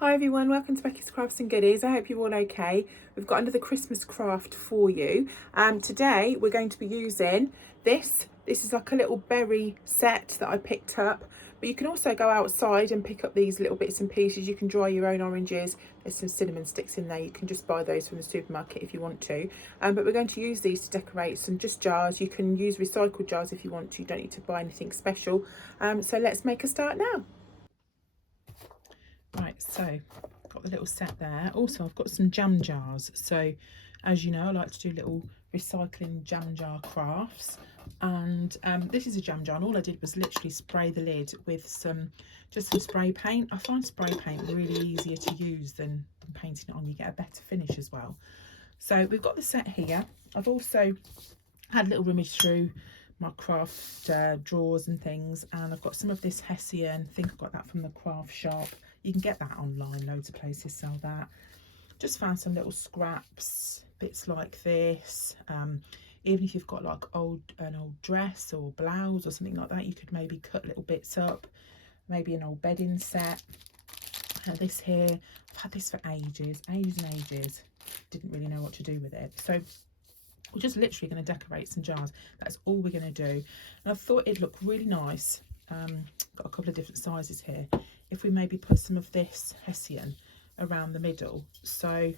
Hi everyone, welcome to Becky's Crafts and Goodies. I hope you're all okay. We've got another Christmas craft for you. Today we're going to be using this. This is like a little berry set that I picked up, but you can also go outside and pick up these little bits and pieces. You can dry your own oranges. There's some cinnamon sticks in there. You can just buy those from the supermarket if you want to. But we're going to use these to decorate some just jars. You can use recycled jars if you want to. You don't need to buy anything special. So let's make a start now. Right, so got the little set there. Also, I've got some jam jars. So, as you know, I like to do little recycling jam jar crafts. And this is a jam jar, and all I did was literally spray the lid with just some spray paint. I find spray paint really easier to use than painting it on. You get a better finish as well. So we've got the set here. I've also had a little rummage through my craft drawers and things, and I've got some of this Hessian. I think I got that from the craft shop. You can get that online, loads of places sell that. Just found some little scraps, bits like this. Even if you've got like an old dress or blouse or something like that, you could maybe cut little bits up. Maybe an old bedding set. This here, I've had this for ages and ages. Didn't really know what to do with it. So we're just literally going to decorate some jars. That's all we're going to do. And I thought it'd look really nice. Got a couple of different sizes here. If we maybe put some of this Hessian around the middle. So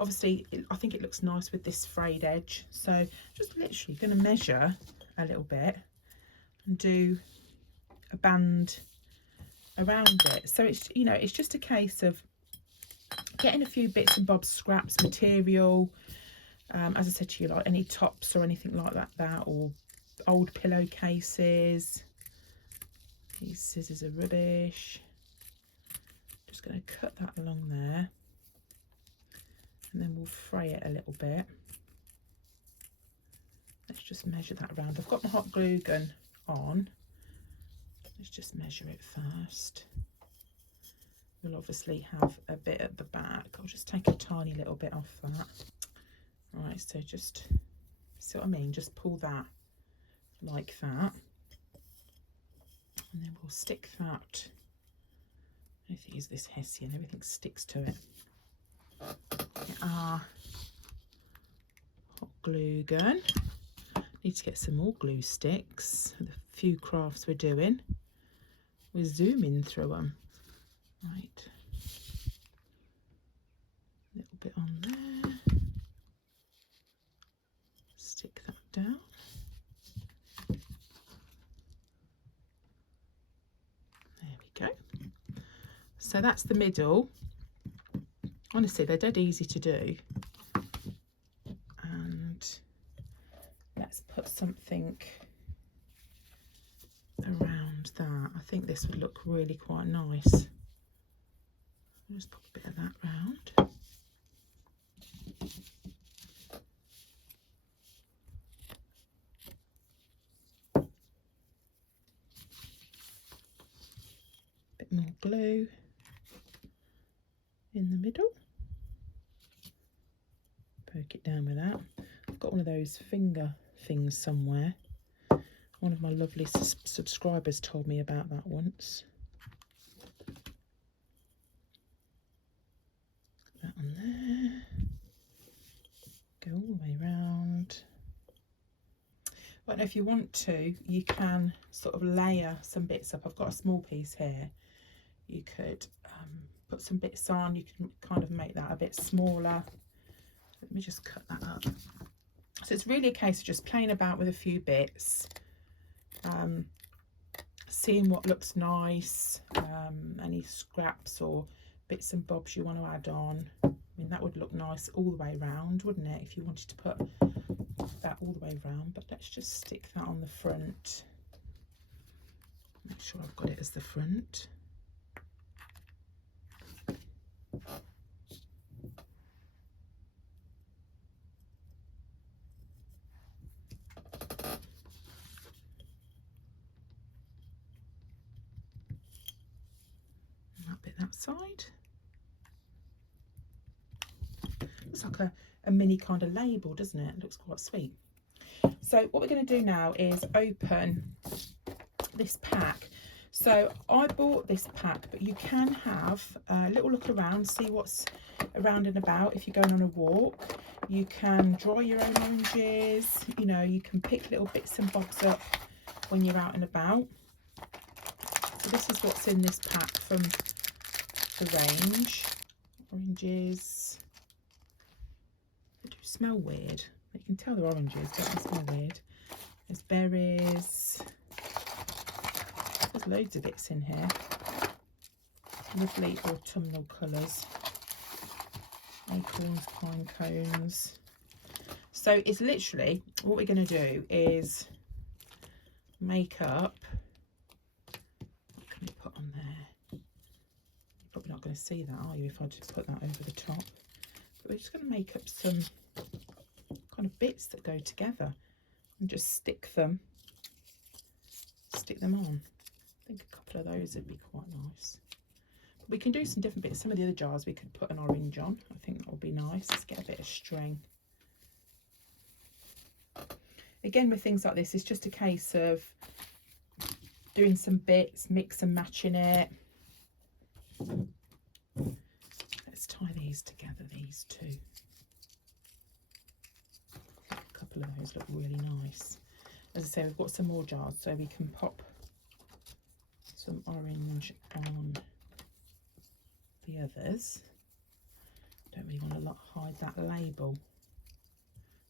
obviously I think it looks nice with this frayed edge. So just literally going to measure a little bit and do a band around it. So it's, you know, it's just a case of getting a few bits and bobs, scraps, material. As I said to you, like any tops or anything like that, or old pillowcases. These scissors are rubbish. Just going to cut that along there, and then we'll fray it a little bit. Let's just measure that around. I've got my hot glue gun on. Let's just measure it first. We'll obviously have a bit at the back. I'll just take a tiny little bit off that. Right, so just, see what I mean? Just pull that like that. And then we'll stick that. I think use this Hessian, everything sticks to it. Our hot glue gun. Need to get some more glue sticks. The few crafts we're doing, we're zooming through them. Right, a little bit on there. Stick that down. There we go. So that's the middle. Honestly, they're dead easy to do. And let's put something around that. I think this would look really quite nice. I'll just pop a bit of that round. Bit more glue in the middle. Poke it down with that. I've got one of those finger things somewhere. One of my lovely subscribers told me about that once. That on there. Go all the way around. But if you want to, you can sort of layer some bits up. I've got a small piece here. You could put some bits on. You can kind of make that a bit smaller. Let me just cut that up. So it's really a case of just playing about with a few bits, seeing what looks nice, any scraps or bits and bobs you want to add on. I mean, that would look nice all the way around, wouldn't it, if you wanted to put that all the way around. But let's just stick that on the front. Make sure I've got it as the front. That bit that side. Looks like a mini kind of label, doesn't it? It looks quite sweet. So what we're going to do now is open this pack. So I bought this pack, but you can have a little look around, see what's around and about. If you're going on a walk, you can dry your own oranges, you know, you can pick little bits and bobs up when you're out and about. So this is what's in this pack from the range. Oranges, they do smell weird. You can tell they're oranges, don't they smell weird? There's berries. There's loads of bits in here. Lovely autumnal colours. Acorns, pine cones. So it's literally, what we're going to do is make up, what can we put on there? You're probably not going to see that, are you, if I just put that over the top? But we're just going to make up some kind of bits that go together and just stick them on. I think a couple of those would be quite nice. But we can do some different bits. Some of the other jars we could put an orange on. I think that would be nice. Let's get a bit of string. Again, with things like this, it's just a case of doing some bits, mix and matching it. Let's tie these together, these two. A couple of those look really nice. As I say, we've got some more jars, so we can pop some orange on the others. Don't really want to hide that label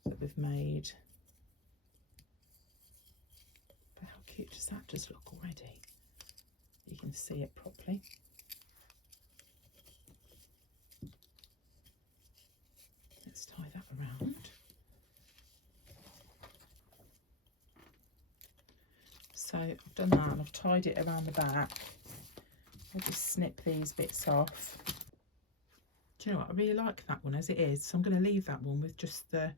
that we've made. But how cute does that just look already? You can see it properly. Let's tie that around. So I've done that and I've tied it around the back. I'll just snip these bits off. Do you know what? I really like that one as it is. So I'm going to leave that one with just the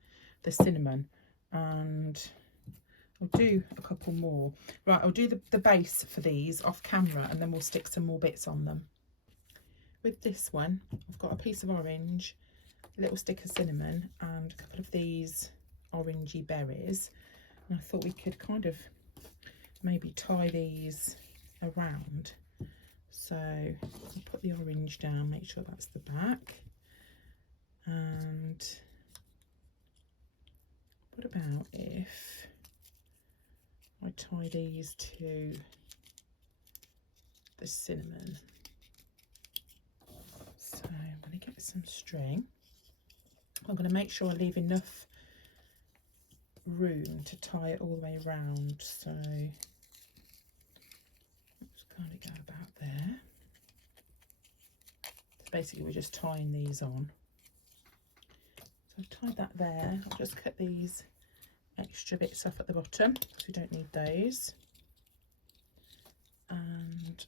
cinnamon, and I'll do a couple more. Right, I'll do the base for these off camera and then we'll stick some more bits on them. With this one, I've got a piece of orange, a little stick of cinnamon and a couple of these orangey berries. And I thought we could kind of maybe tie these around. So I'll put the orange down, make sure that's the back. And what about if I tie these to the cinnamon? So I'm going to get some string. I'm going to make sure I leave enough room to tie it all the way around. So let's kind of go about there. So basically we're just tying these on. So I've tied that there. I'll just cut these extra bits off at the bottom because we don't need those. And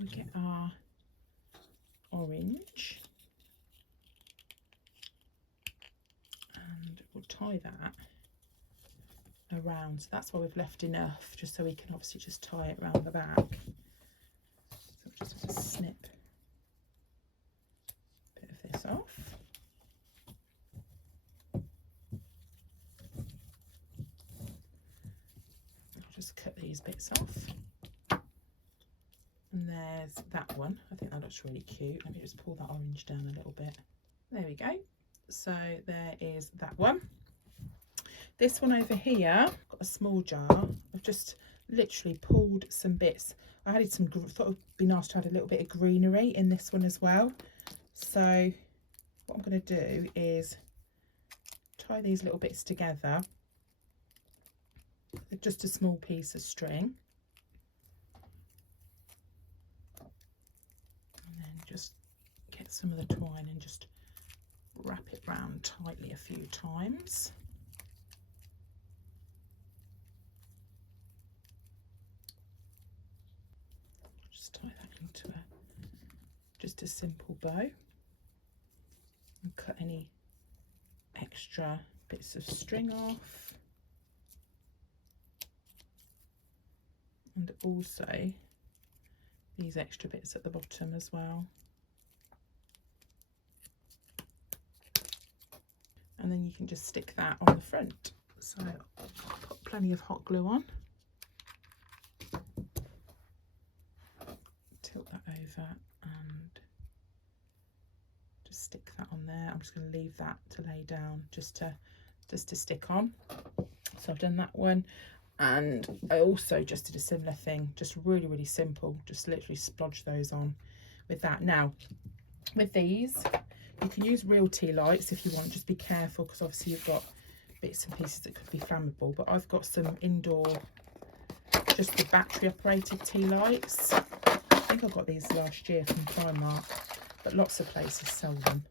we get our orange and we'll tie that around. So that's why we've left enough, just so we can obviously just tie it around the back. So I'm just going to snip a bit of this off. I'll just cut these bits off. And there's that one. I think that looks really cute. Let me just pull that orange down a little bit. There we go. So there is that one. This one over here, got a small jar. I've just literally pulled some bits. I added some, thought it would be nice to add a little bit of greenery in this one as well. So what I'm going to do is tie these little bits together with just a small piece of string. And then just get some of the twine and just wrap it round tightly a few times. Just tie that into just a simple bow and cut any extra bits of string off, and also these extra bits at the bottom as well. And then you can just stick that on the front. So I'll put plenty of hot glue on. over and just stick that on there. I'm just going to leave that to lay down just to stick on. So I've done that one, and I also just did a similar thing, just really simple, just literally splodge those on with that. Now with these you can use real tea lights if you want, just be careful because obviously you've got bits and pieces that could be flammable, but I've got some indoor, just the battery operated tea lights. I think I got these last year from Primark, but lots of places sell them.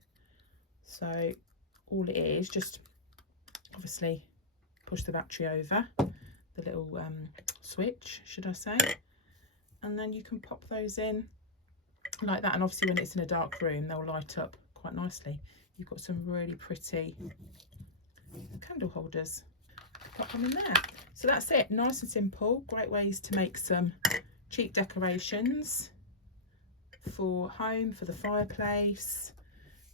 So all it is, just obviously push the battery over the little switch, should I say, and then you can pop those in like that, and obviously when it's in a dark room they'll light up quite nicely. You've got some really pretty candle holders, pop them in there. So that's it, nice and simple, great ways to make some cheap decorations for home, for the fireplace.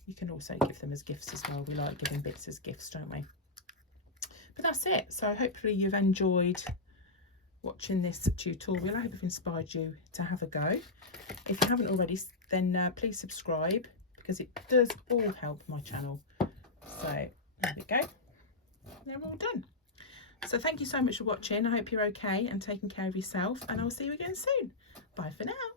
You can also give them as gifts as well. We like giving bits as gifts, don't we? But that's it. So hopefully you've enjoyed watching this tutorial. I hope I've inspired you to have a go. If you haven't already, then please subscribe, because it does all help my channel. So there we go, they're all done. So thank you so much for watching. I hope you're okay and taking care of yourself, and I'll see you again soon. Bye for now.